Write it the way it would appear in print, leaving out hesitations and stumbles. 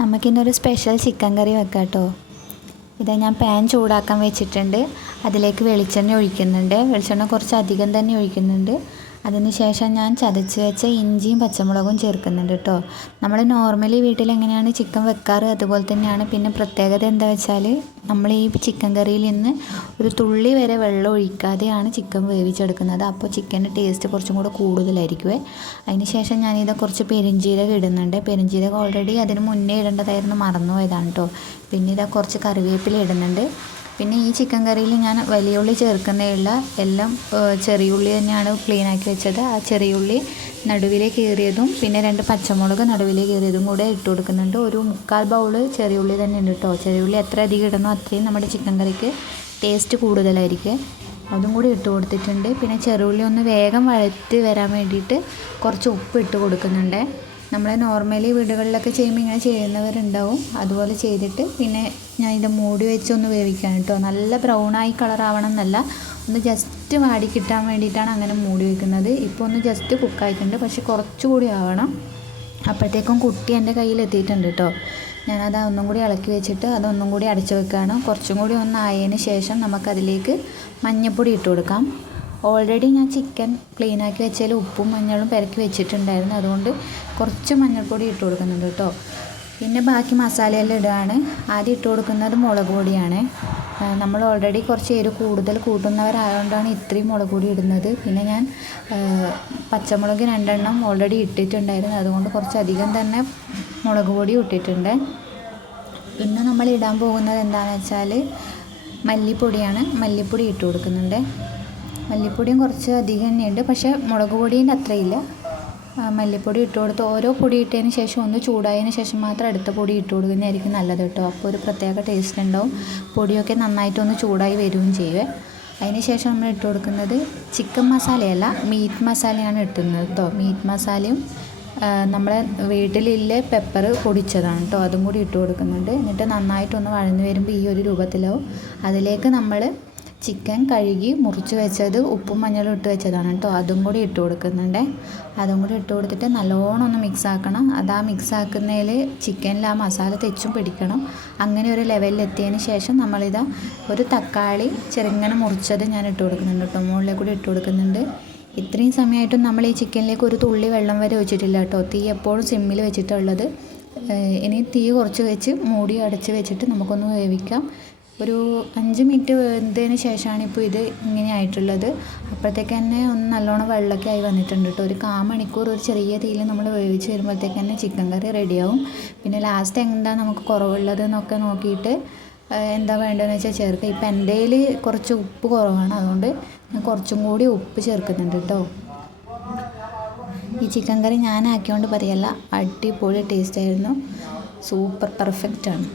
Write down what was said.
നമുക്കിന്നൊരു special chicken കറി വെക്കാം കേട്ടോ. ഇത് ഞാൻ പാൻ ചൂടാക്കാൻ വെച്ചിട്ടുണ്ട്. അതിലേക്ക് വെളിച്ചെണ്ണ ഒഴിക്കുന്നുണ്ട്. വെളിച്ചെണ്ണ കുറച്ച് അധികം തന്നെ ഒഴിക്കുന്നുണ്ട്. അതിന് ശേഷം ഞാൻ ചതച്ച് വെച്ച ഇഞ്ചിയും പച്ചമുളകും ചേർക്കുന്നുണ്ട് കേട്ടോ. നമ്മൾ നോർമലി വീട്ടിൽ എങ്ങനെയാണ് ചിക്കൻ വെക്കാറ് അതുപോലെ തന്നെയാണ്. പിന്നെ പ്രത്യേകത എന്താ വെച്ചാൽ നമ്മൾ ഈ ചിക്കൻ കറിയിൽ നിന്ന് ഒരു തുള്ളി വരെ വെള്ളം ഒഴിക്കാതെയാണ് ചിക്കൻ വേവിച്ചെടുക്കുന്നത്. അപ്പോൾ ചിക്കൻ്റെ ടേസ്റ്റ് കുറച്ചും കൂടെ കൂടുതലായിരിക്കുമേ. അതിന് ശേഷം ഞാനിത് കുറച്ച് പെരുംജീരകം ഇടുന്നുണ്ട്. പെരുംജീരകം ഓൾറെഡി അതിന് മുന്നേ ഇടേണ്ടതായിരുന്നു, മറന്നു പോയതാണ് കേട്ടോ. പിന്നെ ഇതാ കുറച്ച് കറിവേപ്പില ഇടുന്നുണ്ട്. പിന്നെ ഈ ചിക്കൻ കറിയിൽ ഞാൻ വലിയ ഉള്ളി ചേർക്കുന്നേയില്ല. എല്ലാം ചെറിയ ഉള്ളി തന്നെയാണ് ക്ലീനാക്കി വെച്ചത്. ആ ചെറിയ ഉള്ളി നടുവിലേക്ക് കീറിയതും പിന്നെ 2 പച്ചമുളക് നടുവിലേക്ക് കീറിയതും കൂടെ ഇട്ട് കൊടുക്കുന്നുണ്ട്. ഒരു 3/4 ബൗള് ചെറിയ ഉള്ളി തന്നെ ഉണ്ട് കേട്ടോ. ചെറിയ ഉള്ളി എത്ര അധികം ഇടണോ അത്രയും നമ്മുടെ ചിക്കൻ കറിക്ക് ടേസ്റ്റ് കൂടുതലായിരിക്കും. അതും കൂടി ഇട്ട് കൊടുത്തിട്ടുണ്ട്. പിന്നെ ചെറുള്ളി ഒന്ന് വേഗം വഴറ്റി വരാൻ വേണ്ടിയിട്ട് കുറച്ച് ഉപ്പ് ഇട്ട് കൊടുക്കുന്നുണ്ട്. നമ്മൾ നോർമലി വീടുകളിലൊക്കെ ചെയ്യുമ്പോൾ ഇങ്ങനെ ചെയ്യുന്നവരുണ്ടാവും. അതുപോലെ ചെയ്തിട്ട് പിന്നെ ഞാൻ ഇത് മൂടി വെച്ച് ഒന്ന് വേവിക്കാൻ കേട്ടോ. നല്ല ബ്രൗണായി കളറാവണം എന്നല്ല, ഒന്ന് ജസ്റ്റ് വാടി കിട്ടാൻ വേണ്ടിയിട്ടാണ് അങ്ങനെ മൂടി വയ്ക്കുന്നത്. ഇപ്പോൾ ഒന്ന് ജസ്റ്റ് കുക്കായിട്ടുണ്ട്, പക്ഷെ കുറച്ചുകൂടി ആവണം. അപ്പോഴത്തേക്കും കുട്ടി എൻ്റെ കയ്യിൽ എത്തിയിട്ടുണ്ട് കേട്ടോ. ഞാനത് ഒന്നും കൂടി ഇളക്കി വെച്ചിട്ട് അതൊന്നും കൂടി അടച്ചു വെക്കുകയാണ്. കുറച്ചും കൂടി ഒന്നായതിന് ശേഷം നമുക്കതിലേക്ക് മഞ്ഞൾപ്പൊടി ഇട്ട് കൊടുക്കാം. ഓൾറെഡി ഞാൻ ചിക്കൻ ക്ലീനാക്കി വെച്ചതിൽ ഉപ്പും മഞ്ഞളും പെരക്കി വെച്ചിട്ടുണ്ടായിരുന്നു. അതുകൊണ്ട് കുറച്ച് മഞ്ഞൾപ്പൊടി ഇട്ട് കൊടുക്കുന്നുണ്ട് കേട്ടോ. പിന്നെ ബാക്കി മസാലയെല്ലാം ഇടുകയാണ്. ആദ്യം ഇട്ട് കൊടുക്കുന്നത് മുളക് പൊടിയാണ്. നമ്മൾ ഓൾറെഡി കുറച്ച് എരിവ് കൂടുതൽ കൂട്ടുന്നവരായതുകൊണ്ടാണ് ഇത്രയും മുളക് പൊടി ഇടുന്നത്. പിന്നെ ഞാൻ പച്ചമുളക് 2 എണ്ണം ഓൾറെഡി ഇട്ടിട്ടുണ്ടായിരുന്നു. അതുകൊണ്ട് കുറച്ചധികം തന്നെ മുളക് പൊടി ഇട്ടിട്ടുണ്ട്. പിന്നെ നമ്മൾ ഇടാൻ പോകുന്നത് എന്താണെന്ന് വെച്ചാൽ മല്ലിപ്പൊടിയാണ്. മല്ലിപ്പൊടി ഇട്ട് കൊടുക്കുന്നുണ്ട്. മല്ലിപ്പൊടിയും കുറച്ച് അധികം തന്നെയുണ്ട്, പക്ഷേ മുളക് പൊടീൻ്റെ അത്രയില്ല. മല്ലിപ്പൊടി ഇട്ട് കൊടുത്ത് ഓരോ പൊടി ഇട്ടതിന് ശേഷം ഒന്ന് ചൂടായതിന് ശേഷം മാത്രം അടുത്ത പൊടി ഇട്ട് കൊടുക്കുന്നതായിരിക്കും നല്ലത് കേട്ടോ. അപ്പോൾ ഒരു പ്രത്യേക ടേസ്റ്റ് ഉണ്ടാവും. പൊടിയൊക്കെ നന്നായിട്ടൊന്ന് ചൂടായി വരികയും ചെയ്യുമേ. അതിന് ശേഷം നമ്മൾ ഇട്ട് കൊടുക്കുന്നത് ചിക്കൻ മസാലയല്ല, മീറ്റ് മസാലയാണ് ഇട്ടുന്നത് കേട്ടോ. മീറ്റ് മസാലയും നമ്മളെ വീട്ടിലുള്ള പെപ്പർ പൊടിച്ചതാണ് കേട്ടോ, അതും കൂടി ഇട്ട് കൊടുക്കുന്നുണ്ട്. എന്നിട്ട് നന്നായിട്ടൊന്ന് വഴന്ന് വരുമ്പോൾ ഈ ഒരു രൂപത്തിലാവും. അതിലേക്ക് നമ്മൾ ചിക്കൻ കഴുകി മുറിച്ച് വെച്ചത് ഉപ്പും മഞ്ഞളും ഇട്ട് വെച്ചതാണ് കേട്ടോ, അതും കൂടി ഇട്ട് കൊടുക്കുന്നുണ്ട്. അതും കൂടി ഇട്ട് കൊടുത്തിട്ട് നല്ലോണം ഒന്ന് മിക്സ് ആക്കണം. അത് ആ മിക്സ് ആക്കുന്നതിൽ ചിക്കനിൽ ആ മസാല തെച്ചും പിടിക്കണം. അങ്ങനെ ഒരു ലെവലിൽ എത്തിയതിന് ശേഷം നമ്മളിതാ ഒരു തക്കാളി ചെറുങ്ങനെ മുറിച്ചത് ഞാൻ ഇട്ട് കൊടുക്കുന്നുണ്ട് കേട്ടോ. മുകളിലേക്ക് കൂടി ഇട്ട് കൊടുക്കുന്നുണ്ട്. ഇത്രയും സമയമായിട്ടും നമ്മൾ ഈ ചിക്കനിലേക്ക് ഒരു തുള്ളി വെള്ളം വരെ ഒഴിച്ചിട്ടില്ല കേട്ടോ. തീ എപ്പോഴും സിമ്മിൽ വെച്ചിട്ടുള്ളത്. ഇനി തീ കുറച്ച് വെച്ച് മൂടി അടച്ച് വെച്ചിട്ട് നമുക്കൊന്ന് വേവിക്കാം. ഒരു 5 മിനിറ്റ് വെന്തതിന് ശേഷമാണ് ഇപ്പോൾ ഇത് ഇങ്ങനെ ആയിട്ടുള്ളത്. അപ്പോഴത്തേക്ക് തന്നെ ഒന്ന് നല്ലോണം വെള്ളമൊക്കെ ആയി വന്നിട്ടുണ്ട് കേട്ടോ. ഒരു 1/4 മണിക്കൂർ ഒരു ചെറിയ തീയിൽ നമ്മൾ വേവിച്ച് വരുമ്പോഴത്തേക്ക് തന്നെ ചിക്കൻ കറി റെഡിയാവും. പിന്നെ ലാസ്റ്റ് എന്താ നമുക്ക് കുറവുള്ളത് എന്നൊക്കെ നോക്കിയിട്ട് എന്താ വേണ്ടതെന്ന് വെച്ചാൽ ചേർക്കുക. ഇപ്പം എൻ്റെ കയ്യിൽ കുറച്ച് ഉപ്പ് കുറവാണ്, അതുകൊണ്ട് ഞാൻ കുറച്ചും കൂടി ഉപ്പ് ചേർക്കുന്നുണ്ട് കേട്ടോ. ഈ ചിക്കൻ കറി ഞാൻ ആക്കിയോണ്ട് പറയല്ല, അടിപൊളി ടേസ്റ്റ് ആയിരുന്നു. സൂപ്പർ പെർഫെക്റ്റ് ആണ്.